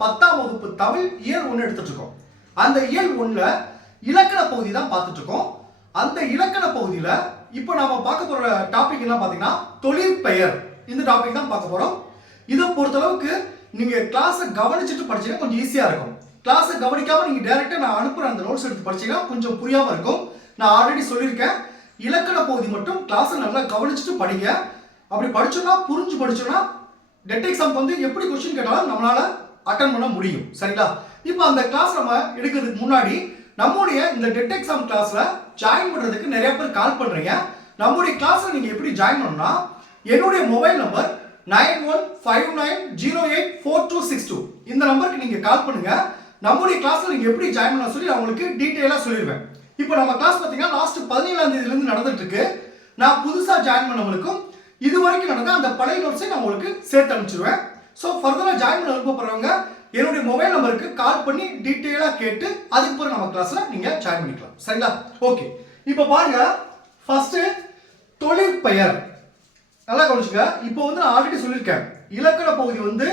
பத்தாம் வகுப்பு தமிழ் இயல் ஒன்று எடுத்துட்டு இருக்கோம் அந்த இயல் ஒன்றில் இலக்கண பகுதி தான் பார்த்துட்டு இருக்கோம் அந்த இலக்கண பகுதியில் இப்போ நாம பார்க்க போற டாபிக் என்ன பார்த்தீங்கன்னா தொழிற்பெயர் இந்த டாபிக் தான் பார்க்க போறோம். இதை பொறுத்தளவுக்கு நீங்க கிளாஸை கவனிச்சுட்டு படிச்சீங்கன்னா கொஞ்சம் ஈஸியா இருக்கும். கிளாஸை கவனிக்காம நீங்க டைரக்டா நான் அனுப்புற அந்த நோட்ஸ் எடுத்து படிச்சீங்கன்னா கொஞ்சம் புரியாம இருக்கும். நான் ஆல்ரெடி சொல்லியிருக்கேன். இலக்கண பகுதி மட்டும் கிளாஸை நல்லா கவனிச்சுட்டு படிங்க. அப்படி படிச்சோம்னா புரிஞ்சு படிச்சோம்னா டெட் எக்ஸாம் வந்து எப்படி கொஸ்டின் கேட்டாலும் நம்மளால அட்டன் பண்ண முடியும். சரிங்களா? இப்போ அந்த கிளாஸ் நம்ம எடுக்கிறதுக்கு முன்னாடி நம்முடைய இந்த டெட் எக்ஸாம் கிளாஸ்ல ஜாயின் பண்றதுக்கு நிறைய பேர் கால் பண்றீங்க. நம்முடைய கிளாஸ்ல நீங்க எப்படி ஜாயின் பண்ணணும்னா என்னுடைய mobile number nine one five nine zero eight four two six two. இந்த நம்பருக்கு நீங்க கால் பண்ணுங்க. நம்முடைய கிளாஸ்ல நீங்க எப்படி ஜாயின் பண்ண சொல்லி நான் உங்களுக்கு டீட்டெயிலாக சொல்லிடுவேன். இப்போ நம்ம கிளாஸ் பார்த்தீங்கன்னா லாஸ்ட் பதினேழாம் தேதியிலேருந்து நடந்துட்டு இருக்கு நான் புதுசாக ஜாயின் பண்ணவங்களுக்கும் இது வரைக்கும் நடந்த அந்த பழைய நோட்ஸை நான் உங்களுக்கு சேர்த்து அனுப்பிச்சிருவேன். ஸோ ஃபர்தராக ஜாயின் பண்ண விருப்பப்படுறவங்க என்னுடைய மொபைல் நம்பருக்கு கால் பண்ணி டீட்டெயிலாக கேட்டு அதுக்கு பிறகு நம்ம கிளாஸில் நீங்கள் ஜாயின் பண்ணிக்கலாம். சரிங்களா? ஓகே இப்போ பாருங்க ஃபர்ஸ்ட் தொழிற்பெயர். நல்லா கவனிச்சுங்க இப்போ வந்து நான் ஆல்ரெடி சொல்லியிருக்கேன். இலக்கண பகுதி வந்து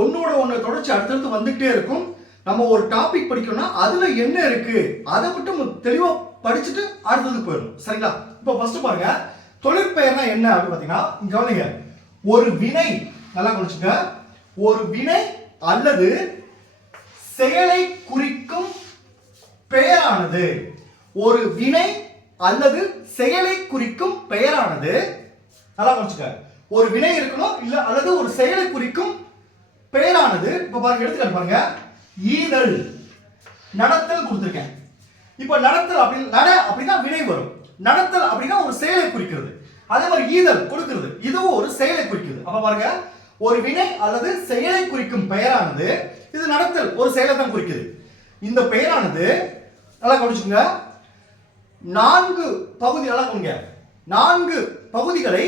ஒன்னோட ஒன்று தொடர்ச்சி அடுத்தடுத்து வந்துகிட்டே இருக்கும். நம்ம ஒரு டாபிக் படிக்கணும்னா அதுல என்ன இருக்கு? அதை மட்டும் தெளிவாக படிச்சுட்டு அடுத்தது போயிடும் சரிங்களா? இப்போ ஃபர்ஸ்ட் பாருங்க தொழிற்பெயர்னா என்ன அப்படின்னு பார்த்தீங்கன்னா கவனிங்க. ஒரு வினை நல்லா கவனிச்சுங்க ஒரு வினை அல்லது செயலை குறிக்கும் பெயரானது. ஒரு வினை அல்லது செயலை குறிக்கும் பெயரானது. நல்லா கவனிச்சுக்க ஒரு வினை இருக்கணும் இல்ல அல்லது ஒரு செயலை குறிக்கும் பெயரானது. இப்ப பாருங்க எடுத்துக்காட்டு பாருங்க. ஈதல். நடத்தல் கொடுத்துருக்கேன். இப்ப நடத்தல் அப்படின்னு நட அப்படின்னா வினை வரும். நடத்தல் அப்படின்னா ஒரு செயலை குறிக்கிறது. அதே மாதிரி ஈதல் கொடுக்கிறது. இதுவும் ஒரு செயலை குறிக்கிறது. அப்ப பாருங்க ஒரு வினை அல்லது செயலை குறிக்கும் பெயரானது இது நடத்தல் ஒரு செயலை தான் குறிக்குது. இந்த பெயரானது நல்லா கவனிச்சுங்க நான்கு பகுதி நல்லா கவனிங்க. நான்கு பகுதிகளை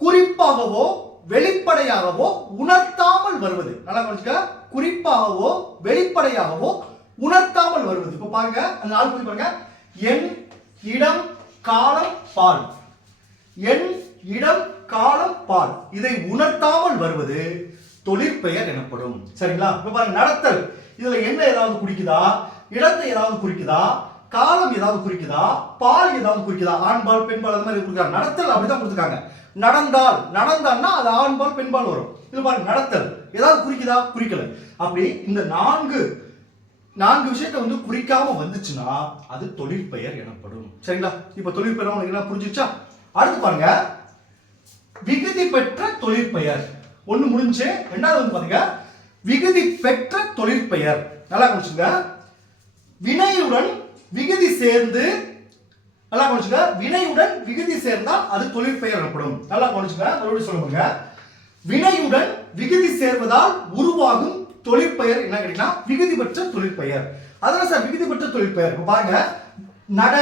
குறிப்பாகவோ வெளிப்படையாகவோ உணர்த்தாமல் வருவது. நல்லா கவனிச்சுக்க குறிப்பாகவோ வெளிப்படையாகவோ உணர்த்தாமல் வருவது. இப்போ பாருங்க அந்த நாலு பகுதி பாருங்க. எண் இடம் காலம் பால். எண் இடம் காலம் பால். இதை உணர்த்தாமல் வருவது தொழிற்பெயர் எனப்படும். சரிங்களா? இப்ப பாருங்க நடத்தல். இதுல என்ன ஏதாவது குறிக்குதா? இடத்தை ஏதாவது குறிக்குதா? காலம் ஏதாவது குறிக்குதா? பால் ஏதாவது குறிக்குதா? ஆண்பால் பெண்பால் அந்த மாதிரி குறிக்கிறாங்க நடத்தல் அப்படிதான் கொடுத்துருக்காங்க. நடந்தால் நடந்தால்னா அது ஆண்பால் பெண்பால் வரும். இது பாருங்க நடத்தல். ஏதாவது குறிக்குதா? குறிக்கல. அப்படி இந்த நான்கு நான்கு விஷயத்தை வந்து குறிக்காம வந்துச்சுன்னா அது தொழிற்பெயர் எனப்படும். சரிங்களா? இப்ப தொழிற்பெயர் உங்களுக்கு என்ன புரிஞ்சிச்சா அடுத்து பாருங்க விகுதி பெற்ற தொழிற்பெயர் ஒன்று முடிஞ்சு ரெண்டாவது வந்து பாருங்க விகுதி பெற்ற தொழிற்பெயர் நல்லா கவனிச்சுங்க. வினையுடன் விகுதி சேர்ந்து நல்லா கவனிச்சுங்க. வினையுடன் விகுதி சேர்ந்தால் அது தொழிற்பெயர் எனப்படும். நல்லா கவனிச்சுங்க. மறுபடியும் சொல்லுங்க வினையுடன் விகுதி சேர்வதால் உருவாகும் தொழிற்பெயர் என்ன கேட்டீங்கன்னா விகுதி பெற்ற தொழிற்பெயர் அதனால சார் விகுதி பெற்ற தொழிற்பெயர் இப்ப பாருங்க. நட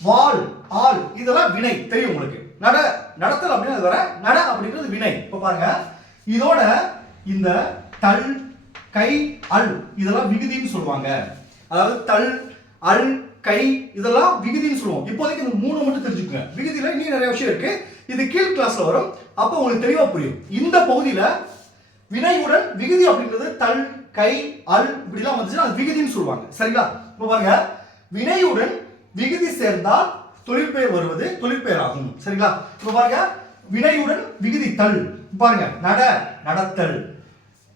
வால் ஆள் இதெல்லாம் வினை தெரியும் உங்களுக்கு. நட நடத்தல் அப்படின்னு அது வர நட அப்படின்றது வினை இப்ப பாருங்க. இதோட இந்த தல் கை அல் இதெல்லாம் விகுதின்னு சொல்லுவாங்க. அதாவது தல் அல் கை இதெல்லாம் விகுதின்னு சொல்லுவோம். இப்போதைக்கு இந்த மூணு மட்டும் தெரிஞ்சுக்கோங்க. விகுதியில இன்னும் நிறைய விஷயம் இருக்கு. இது கீழ் கிளாஸ்ல வரும். அப்போ உங்களுக்கு தெளிவா புரியும். இந்த பகுதியில வினையுடன் விகுதி அப்படின்றது தல் கை அல் இப்படிலாம் வந்துச்சுன்னா அது விகுதின்னு சொல்லுவாங்க. சரிங்களா? இப்போ பாருங்க. வினையுடன் விகுதி சேர்ந்தால் தொழிற்பெயர் வருவது தொழிற்பெயர் ஆகும் சரிங்களா? இப்போ பாருங்க. வினையுடன் விகுதித்தல். பாருங்க நட நடத்தல்.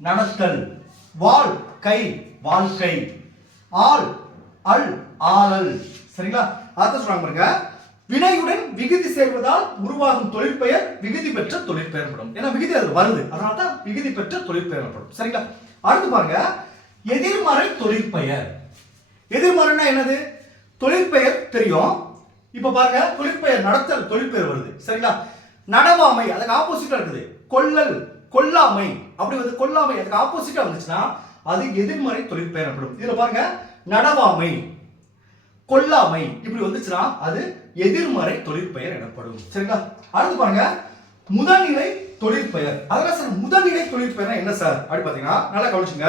நடத்தல். வாழ் கை வாழ்க்கை. ஆள் அல் ஆளல். சரிங்களா? அர்த்தம் சொல்றாங்க பாருங்க. வினையுடன் விகுதி சேர்வதால் உருவாகும் தொழிற்பெயர் விகுதி பெற்ற தொழிற்பெயர் எனப்படும். ஏன்னா விகுதி அது வருது. அதனால தான் விகுதி பெற்ற தொழிற்பெயர் எனப்படும். சரிங்களா? அடுத்து பாருங்க. எதிர்மறை தொழிற்பெயர். எதிர்மறைன்னா என்னது? தொழிற்பெயர் தெரியும். இப்ப பாருங்க தொழிற்பெயர் நடத்தல் தொழிற்பெயர் வருது. சரிங்களா? நடவாமை அதுக்கு ஆப்போசிட்டா இருக்குது. கொள்ளல் கொல்லாமை அப்படி வந்து கொல்லாமை அதுக்கு ஆப்போசிட்டா வந்துச்சுன்னா அது எதிர்மறை தொழிற்பெயர் எனப்படும். இதுல பாருங்க நடவாமை கொல்லாமை இப்படி வந்துச்சுன்னா அது எதிர்மறை தொழிற்பெயர் எனப்படும். சரிங்களா? அடுத்து பாருங்க முதல்நிலை தொழிற்பெயர் அதெல்லாம் சார் முதல்நிலை தொழிற்பெயர் என்ன சார்? அப்படி பாத்தீங்கன்னா நல்லா கவனிச்சுங்க.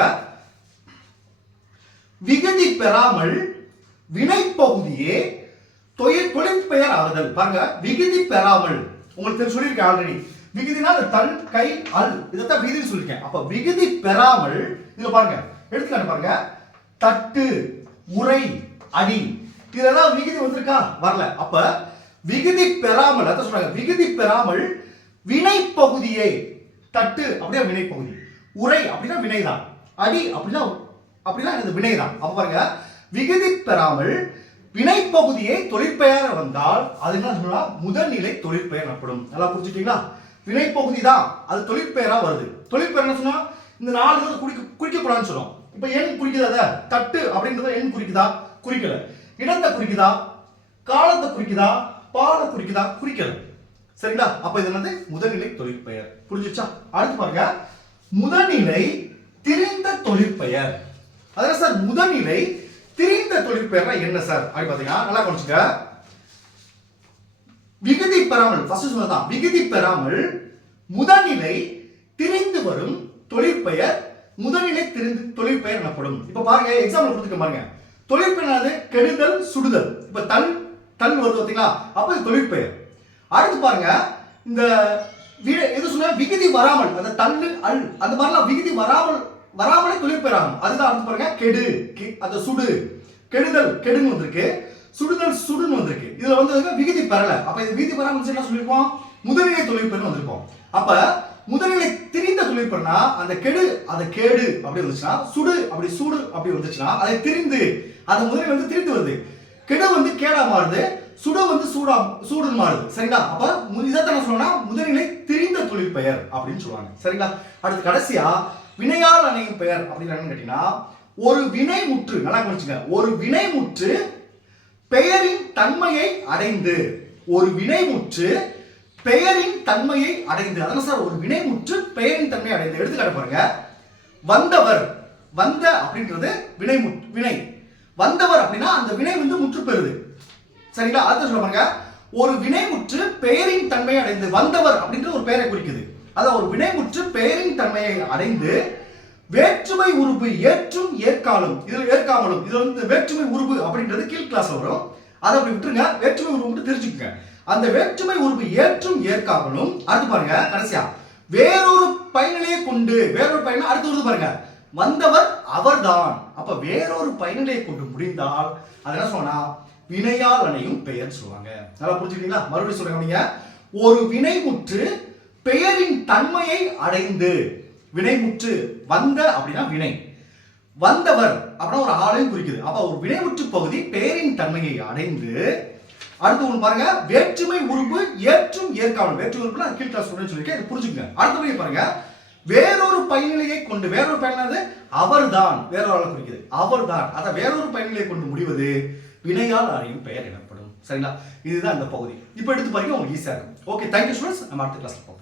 விகுதி பெறாமல் வினைப்பகுதியே தொழிற் தொழிற்பெயர் ஆறுதல். பாருங்க விகுதி பெறாமல் உங்களுக்கு தெரிஞ்சு சொல்லியிருக்கேன் ஆல்ரெடி விகுதினா அது தல் கை அல். இதைத்தான் விகுதின்னு சொல்லியிருக்கேன். அப்ப விகுதி பெறாமல் இதுல பாருங்க எடுத்துக்காட்டு பாருங்க. தட்டு உரை அடி. இதெல்லாம் விகுதி வந்திருக்கா? வரல. அப்ப விகுதி பெறாமல் அதான் சொல்றாங்க விகுதி பெறாமல் வினை பகுதியை தட்டு அப்படின்னா வினை பகுதி உரை அப்படின்னா வினைதான். அடி அப்படின்னா அப்படின்னா இது வினைதான். அப்ப பாருங்க விகுதி பெறாமல் வினைப்பகுதியை தொழிற்பெயர் வந்தால் அது என்ன சொல்லலாம் முதல்நிலை தொழிற்பெயர் எனப்படும். நல்லா புரிஞ்சுட்டீங்களா வினைப்பகுதி தான். அது தொழிற்பெயரா வருது. தொழிற்பெயர் என்ன சொன்னா இந்த நாலு வந்து குறிக்க குறிக்கக்கூடாதுன்னு சொல்லுவோம் இப்ப எண் குறிக்குதா அதை? தட்டு அப்படின்றத எண் குறிக்குதா? குறிக்கல. இடத்தை குறிக்குதா? காலத்தை குறிக்குதா? பாலை குறிக்குதா? குறிக்கல. சரிங்களா? அப்ப இது வந்து முதல்நிலை தொழிற்பெயர். புரிஞ்சுச்சா? அடுத்து பாருங்க. முதல்நிலை திரிந்த தொழிற்பெயர். அதான் சார்? முதல்நிலை திரிந்த தொழிற்பெயர்னா என்ன சார்? அப்படி பாத்தீங்கன்னா நல்லா கொஞ்சம் விகுதி பெறாமல் ஃபர்ஸ்ட் சொன்னதான் விகுதி பெறாமல் முதல்நிலை திரிந்து வரும் தொழிற்பெயர் முதல்நிலை திரிந்து தொழிற்பெயர் எனப்படும். இப்ப பாருங்க எக்ஸாம்பிள் கொடுத்துக்க பாருங்க. தொழிற்பெயர் கெடுதல் சுடுதல். இப்ப தன் தன் வருது பார்த்தீங்களா? அப்ப இது தொழிற்பெயர். அடுத்து பாருங்க இந்த வி- எது சொன்ன விகுதி வராமல் அந்த தள்ளு அல் அந்த மாதிரிலாம் விகுதி வராமல் வராமலே தொழிற்பெயராகும் அதுதான் அடுத்து பாருங்க கெடு. கெ- அந்த சுடு. கெடுதல் கெடுன்னு வந்திருக்கு. சுடுதல் சுடுன்னு வந்திருக்கு. இதுல வந்து விகுதி பெறல. அப்ப இது விகுதி பெறாம என்ன சொல்லிருப்போம் முதல்நிலை தொழிற்பெயர்னு வந்திருப்போம். அப்ப முதல்நிலை திரிந்த தொழிற்பெயர்னா அந்த கெடு அந்த கேடு அப்படி வந்துச்சுன்னா சுடு அப்படி சூடு அப்படி வந்துச்சுன்னா அதை திரிந்து அந்த முதலில் வந்து திரிந்து வருது. கெடு வந்து கேடா மாறுது சுடு வந்து சூடா சூடுன்னு மாறுது. சரிங்களா? அப்ப மு- தானே சொல்லணும்னா சொல்லுவாங்கன்னா முதல்நிலை திரிந்த தொழிற்பெயர் அப்படின்னு சொல்லுவாங்க. சரிங்களா? அடுத்து கடைசியா வினையால் அணையும் பெயர் அப்படின்னு என்னன்னு கேட்டீங்கன்னா ஒரு வினை முற்று நல்லா கவனிச்சுங்க. ஒரு வினை முற்று பெயரின் தன்மையை அடைந்து ஒரு வினை முற்று பெயரின் தன்மையை அடைந்து. அதான் சார் ஒரு வினை முற்று பெயரின் தன்மையை அடைந்து. எடுத்துக்காட்டு பாருங்க. வந்தவர் வந்த அப்படின்றது வினை வினை. வந்தவர் அப்படின்னா அந்த வினை வந்து முற்று பெறுது. சரிங்களா? அடுத்த சொல்ல பாருங்க. ஒரு வினைமுற்று பெயரின் தன்மையை அடைந்து வந்தவர் அப்படின்ற ஒரு பெயரை குறிக்குது. அதான் ஒரு வினைமுற்று பெயரின் தன்மையை அடைந்து வேற்றுமை உருபு ஏற்றும் ஏற்காலும். இதில் ஏற்காமலும் இதில் வந்து வேற்றுமை உருபு அப்படின்றது கீழ் கிளாஸ் வரும். அதை அப்படி விட்டுருங்க. வேற்றுமை உருபு மட்டும் தெரிஞ்சுக்கங்க. அந்த வேற்றுமை உருவு ஏற்றும் ஏற்காமலும் அடுத்து பாருங்க கடைசியா. வேறொரு பயனிலையை கொண்டு வேறொரு பயன் அடுத்து வருது பாருங்க. வந்தவர் அவர்தான். அப்ப வேறொரு பயனிலையை கொண்டு முடிந்தால் அது என்ன சொன்னா வினையால் அணையும் பெயர் சொல்லுவாங்க. நல்லா புரிஞ்சுக்கிட்டீங்களா? மறுபடியும் சொல்லுங்க நீங்க ஒரு வினைமுற்று பெயரின் தன்மையை அடைந்து வினைமுற்று வந்த அப்படின்னா வினை. வந்தவர் அப்படின்னா ஒரு ஆளையும் குறிக்குது. அப்ப ஒரு வினைமுற்று பகுதி பெயரின் தன்மையை அடைந்து அடுத்து ஒன்று பாருங்க வேற்றுமை உறுப்பு ஏற்றும் ஏற்காமல் வேற்றுமை உறுப்பு நான் கீழ் கிளாஸ் சொல்லியிருக்கேன் இது புரிஞ்சுக்கங்க. அடுத்தபடி பாருங்க வேறொரு பயனிலையை கொண்டு வேறொரு பயனானது அவர்தான். வேறொரு ஆளை குறிக்குது. அவர்தான். அதை வேறொரு பயனிலையை கொண்டு முடிவது வினையால் அறியும் பெயர் எனப்படும். சரிங்களா? இதுதான் இந்த பகுதி. இப்போ எடுத்து பாருங்க உங்களுக்கு ஈஸியாக இருக்கும். ஓகே தேங்க்யூ ஸ்டூடெண்ட்ஸ் நம்ம அடுத்த கிளாஸ்ல பார்ப்போம்.